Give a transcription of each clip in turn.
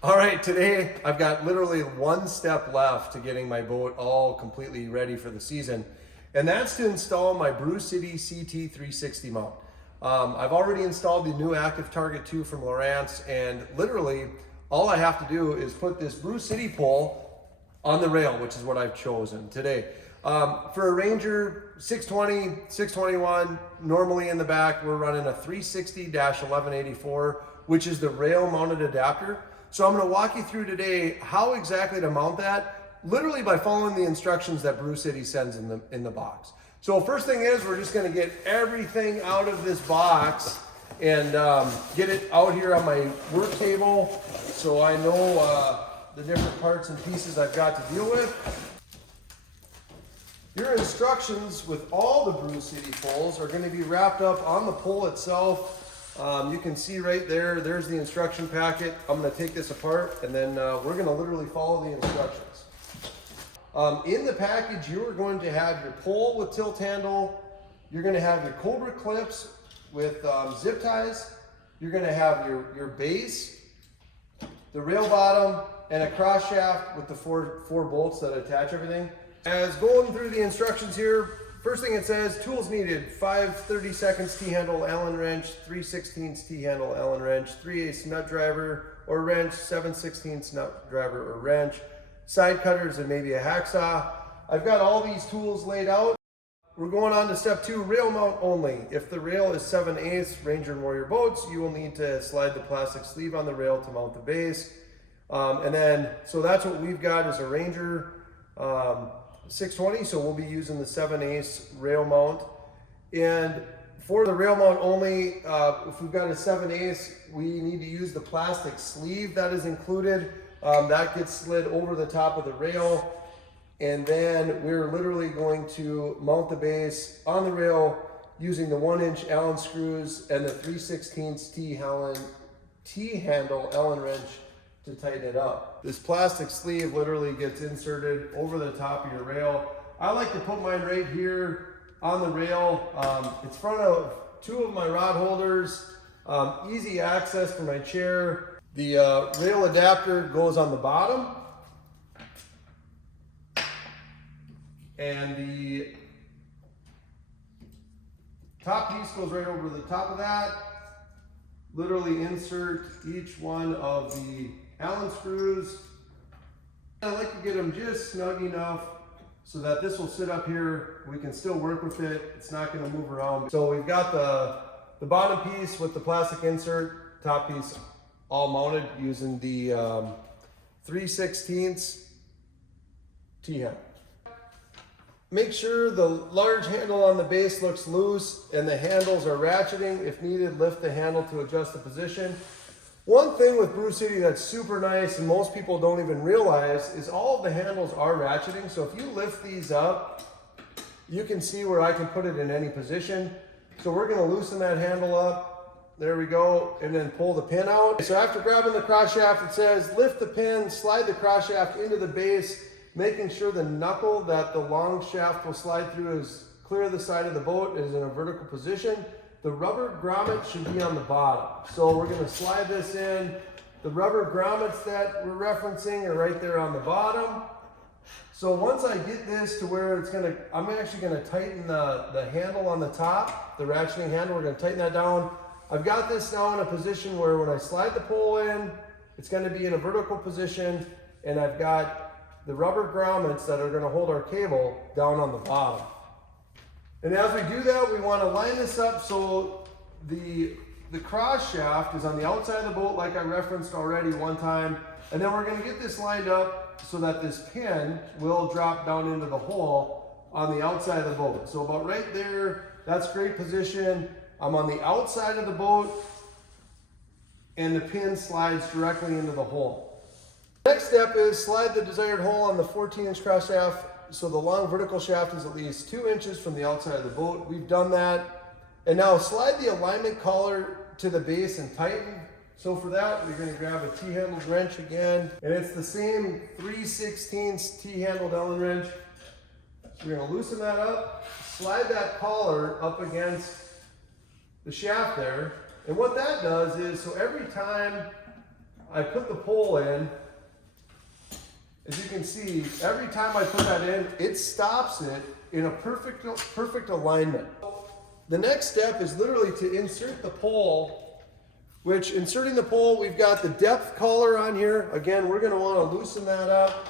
All right, today I've got literally one step left to getting my boat all completely ready for the season, and that's to install my Brew City CT360 mount. I've already installed the new Active Target 2 from Lowrance, and literally all I have to do is put this Brew City pole on the rail, which is what I've chosen today. For a Ranger 620, 621, normally in the back, we're running a 360-1184, which is the rail mounted adapter. So I'm going to walk you through today how exactly to mount that, literally by following the instructions that Brew City sends in the box. So first thing is, we're just going to get everything out of this box and get it out here on my work table so I know the different parts and pieces I've got to deal with. Your instructions with all the Brew City poles are going to be wrapped up on the pole itself. You can see right there, there's the instruction packet. I'm going to take this apart and then we're going to literally follow the instructions. In the package, you are going to have your pole with tilt handle. You're going to have your Cobra clips with zip ties. You're going to have your base, the rail bottom, and a cross shaft with the four bolts that attach everything. As going through the instructions here, first thing it says, tools needed: 5/32 T-handle Allen wrench, 3/16 T-handle Allen wrench, 3/8 nut driver or wrench, 7/16 nut driver or wrench, side cutters, and maybe a hacksaw. I've got all these tools laid out. We're going on to step 2, rail mount only. If the rail is 7/8 Ranger and Warrior boats, you will need to slide the plastic sleeve on the rail to mount the base. So that's what we've got is a Ranger 620, so we'll be using the 7/8 rail mount. And for the rail mount only, if we've got a 7/8, we need to use the plastic sleeve that is included. That gets slid over the top of the rail, and then we're literally going to mount the base on the rail using the 1-inch Allen screws and the 3/16 T-handle Allen wrench to tighten it up. This plastic sleeve literally gets inserted over the top of your rail. I like to put mine right here on the rail. It's in front of 2 of my rod holders, easy access for my chair. The rail adapter goes on the bottom, and the top piece goes right over the top of that. Literally insert each one of the Allen screws. I like to get them just snug enough so that this will sit up here. We can still work with it. It's not going to move around. So we've got the bottom piece with the plastic insert, top piece all mounted using the 3/16 T-handle. Make sure the large handle on the base looks loose and the handles are ratcheting. If needed, lift the handle to adjust the position. One thing with Brew City that's super nice and most people don't even realize is all of the handles are ratcheting. So if you lift these up, you can see where I can put it in any position. So we're going to loosen that handle up. There we go, and then pull the pin out. So after grabbing the cross shaft, it says lift the pin, slide the cross shaft into the base, making sure the knuckle that the long shaft will slide through is clear of the side of the boat, is in a vertical position. The rubber grommet should be on the bottom. So we're going to slide this in. The rubber grommets that we're referencing are right there on the bottom. So once I get this to where I'm actually going to tighten the handle on the top, the ratcheting handle, we're going to tighten that down. I've got this now in a position where when I slide the pole in, it's going to be in a vertical position, and I've got the rubber grommets that are going to hold our cable down on the bottom. And as we do that, we want to line this up so the cross shaft is on the outside of the boat like I referenced already one time, and then we're going to get this lined up so that this pin will drop down into the hole on the outside of the boat. So about right there, that's great position. I'm on the outside of the boat, and the pin slides directly into the hole. Next step is slide the desired hole on the 14-inch cross shaft so the long vertical shaft is at least 2 inches from the outside of the boat. We've done that. And now slide the alignment collar to the base and tighten. So for that, we're going to grab a T-handled wrench again, and it's the same 3/16 T-handled Allen wrench. So we're going to loosen that up, slide that collar up against the shaft there, and what that does is, so every time I put the pole in, as you can see, every time I put that in, it stops it in a perfect alignment. The next step is literally to insert the pole, which inserting the pole, we've got the depth collar on here. Again, we're going to want to loosen that up.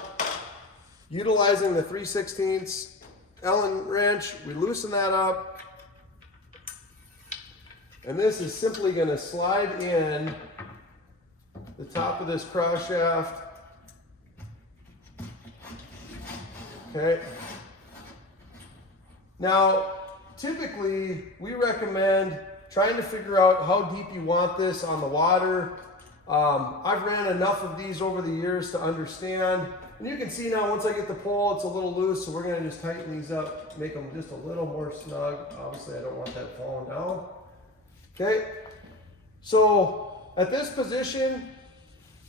Utilizing the 3/16 Allen wrench, we loosen that up. And this is simply going to slide in the top of this cross shaft. Okay. Now, typically, we recommend trying to figure out how deep you want this on the water. I've ran enough of these over the years to understand. And you can see now, once I get the pole, it's a little loose, so we're going to just tighten these up, make them just a little more snug. Obviously, I don't want that falling down. Okay, so at this position,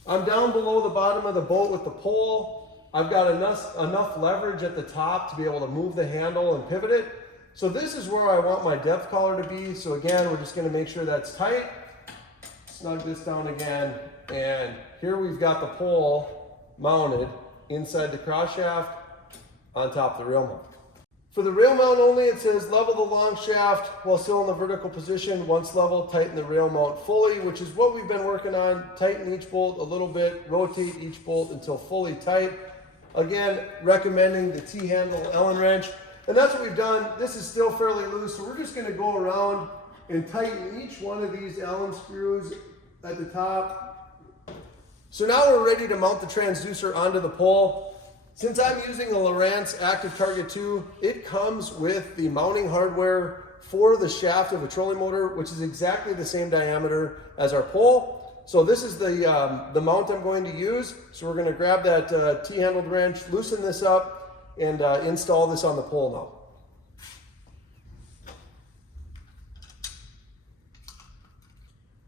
I'm down below the bottom of the boat with the pole. I've got enough leverage at the top to be able to move the handle and pivot it. So this is where I want my depth collar to be. So again, we're just going to make sure that's tight. Snug this down again. And here we've got the pole mounted inside the cross shaft on top of the rail mount. For the rail mount only, it says level the long shaft while still in the vertical position. Once level, tighten the rail mount fully, which is what we've been working on. Tighten each bolt a little bit, rotate each bolt until fully tight. Again, recommending the T-handle Allen wrench. And that's what we've done. This is still fairly loose, so we're just going to go around and tighten each one of these Allen screws at the top. So now we're ready to mount the transducer onto the pole. Since I'm using a Lowrance Active Target 2, it comes with the mounting hardware for the shaft of a trolling motor, which is exactly the same diameter as our pole. So this is the mount I'm going to use. So we're going to grab that T-handled wrench, loosen this up, and install this on the pole now.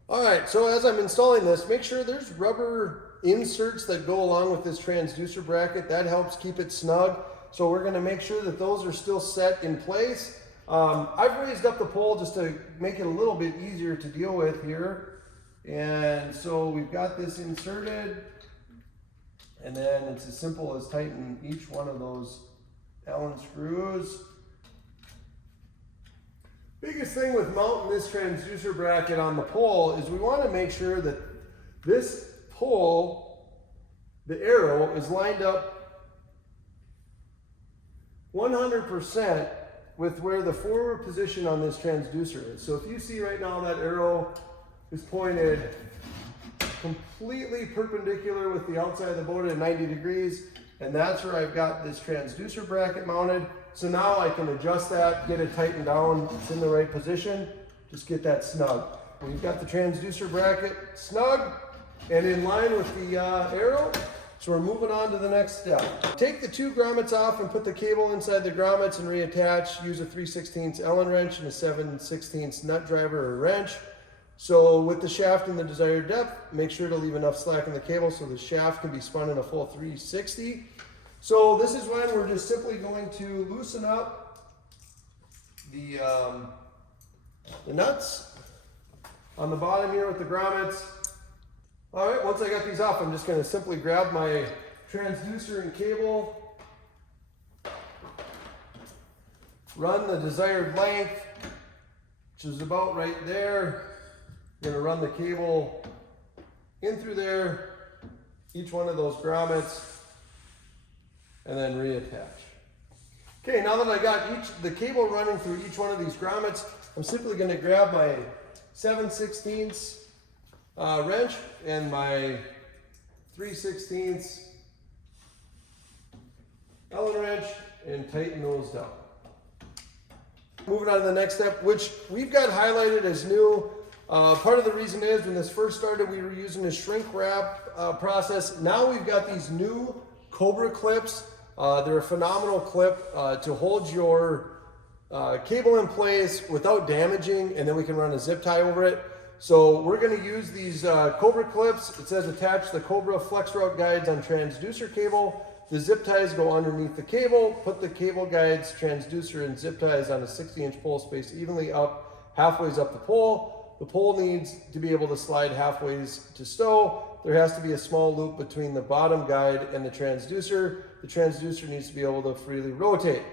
All right, so as I'm installing this, make sure there's rubber inserts that go along with this transducer bracket. That helps keep it snug. So we're going to make sure that those are still set in place. I've raised up the pole just to make it a little bit easier to deal with here. And so we've got this inserted. And then it's as simple as tightening each one of those Allen screws. Biggest thing with mounting this transducer bracket on the pole is we want to make sure that this pole, the arrow, is lined up 100% with where the forward position on this transducer is. So if you see right now that arrow is pointed completely perpendicular with the outside of the boat at 90 degrees, and that's where I've got this transducer bracket mounted. So now I can adjust that, get it tightened down, it's in the right position, just get that snug. We've got the transducer bracket snug and in line with the arrow. So we're moving on to the next step. Take the two grommets off and put the cable inside the grommets and reattach. Use a 3/16 Allen wrench and a 7/16 nut driver or wrench. So with the shaft in the desired depth, make sure to leave enough slack in the cable so the shaft can be spun in a full 360. So this is when we're just simply going to loosen up the nuts on the bottom here with the grommets. All right, once I got these off, I'm just going to simply grab my transducer and cable, run the desired length, which is about right there. I'm going to run the cable in through there, each one of those grommets, and then reattach. Okay, now that I got the cable running through each one of these grommets, I'm simply going to grab my 7/16 wrench and my 3/16 Allen wrench and tighten those down. Moving on to the next step, which we've got highlighted as new. Part of the reason is when this first started, we were using a shrink wrap process. Now we've got these new Cobra clips. They're a phenomenal clip to hold your cable in place without damaging, and then we can run a zip tie over it. So we're going to use these Cobra clips. It says attach the Cobra flex route guides on transducer cable. The zip ties go underneath the cable. Put the cable guides, transducer, and zip ties on a 60-inch pole spaced evenly up, halfway up the pole. the pole needs to be able to slide halfway to stow. There has to be a small loop between the bottom guide and the transducer. The transducer needs to be able to freely rotate.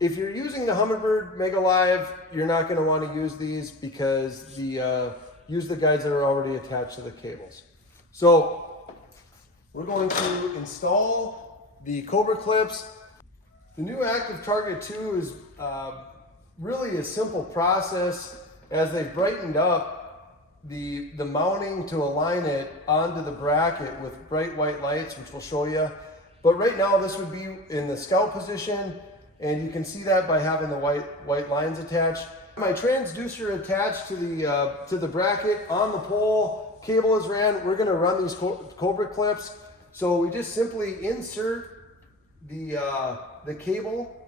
If you're using the Humminbird Mega Live, you're not going to want to use these because use the guides that are already attached to the cables. So we're going to install the Cobra clips. The new Active Target 2 is really a simple process as they've brightened up the mounting to align it onto the bracket with bright white lights, which we'll show you. But right now this would be in the scout position, and you can see that by having the white lines attached. My transducer attached to the bracket on the pole, cable is ran. We're going to run these Cobra clips. So we just simply insert the cable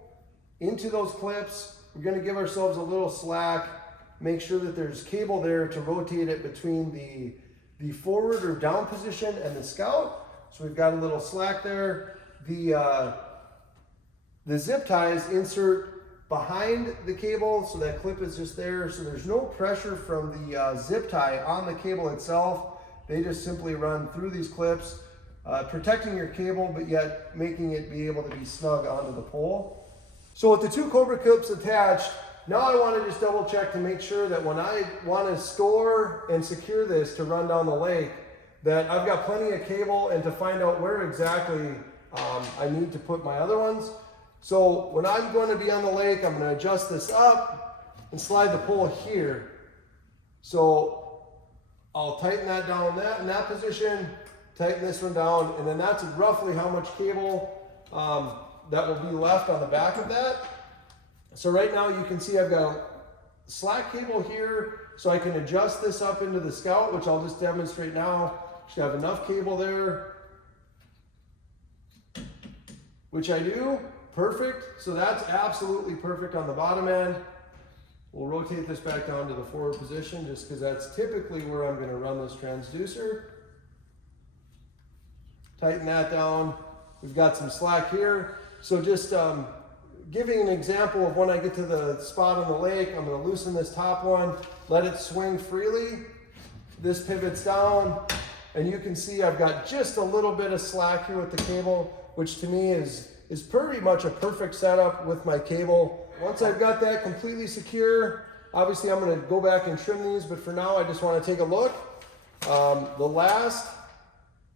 into those clips. We're going to give ourselves a little slack, make sure that there's cable there to rotate it between the forward or down position and the scout. So we've got a little slack there. The zip ties insert behind the cable, so that clip is just there. So there's no pressure from the zip tie on the cable itself. They just simply run through these clips, protecting your cable, but yet making it be able to be snug onto the pole. So with the two Cobra clips attached, now I want to just double check to make sure that when I want to store and secure this to run down the lake, that I've got plenty of cable and to find out where exactly I need to put my other ones. So when I'm going to be on the lake, I'm going to adjust this up and slide the pole here. So I'll tighten that down in that position, tighten this one down, and then that's roughly how much cable that will be left on the back of that. So right now you can see I've got a slack cable here, so I can adjust this up into the Scout, which I'll just demonstrate now. Should have enough cable there, which I do. Perfect. So that's absolutely perfect on the bottom end. We'll rotate this back down to the forward position just because that's typically where I'm going to run this transducer. Tighten that down. We've got some slack here. So just giving an example of when I get to the spot on the lake, I'm going to loosen this top one, let it swing freely. This pivots down, and you can see I've got just a little bit of slack here with the cable, which to me is pretty much a perfect setup with my cable. Once I've got that completely secure, obviously I'm going to go back and trim these, but for now I just want to take a look.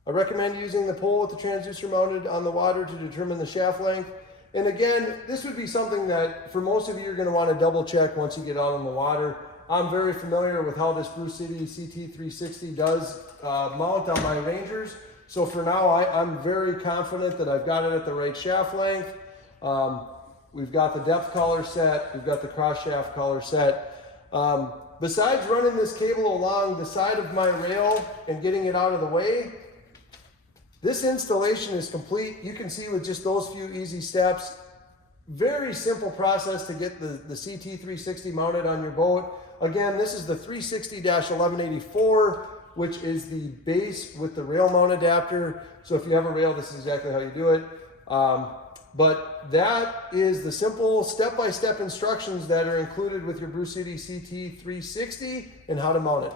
I recommend using the pole with the transducer mounted on the water to determine the shaft length. And again, this would be something that for most of you you're going to want to double check once you get out on the water. I'm very familiar with how this Brew City CT360 does mount on my Rangers. So for now, I'm very confident that I've got it at the right shaft length. We've got the depth collar set. We've got the cross shaft collar set. Besides running this cable along the side of my rail and getting it out of the way, this installation is complete. You can see with just those few easy steps, very simple process to get the CT360 mounted on your boat. Again, this is the 360-1184, which is the base with the rail mount adapter. So if you have a rail, this is exactly how you do it. But that is the simple step-by-step instructions that are included with your Brew City CT360 and how to mount it.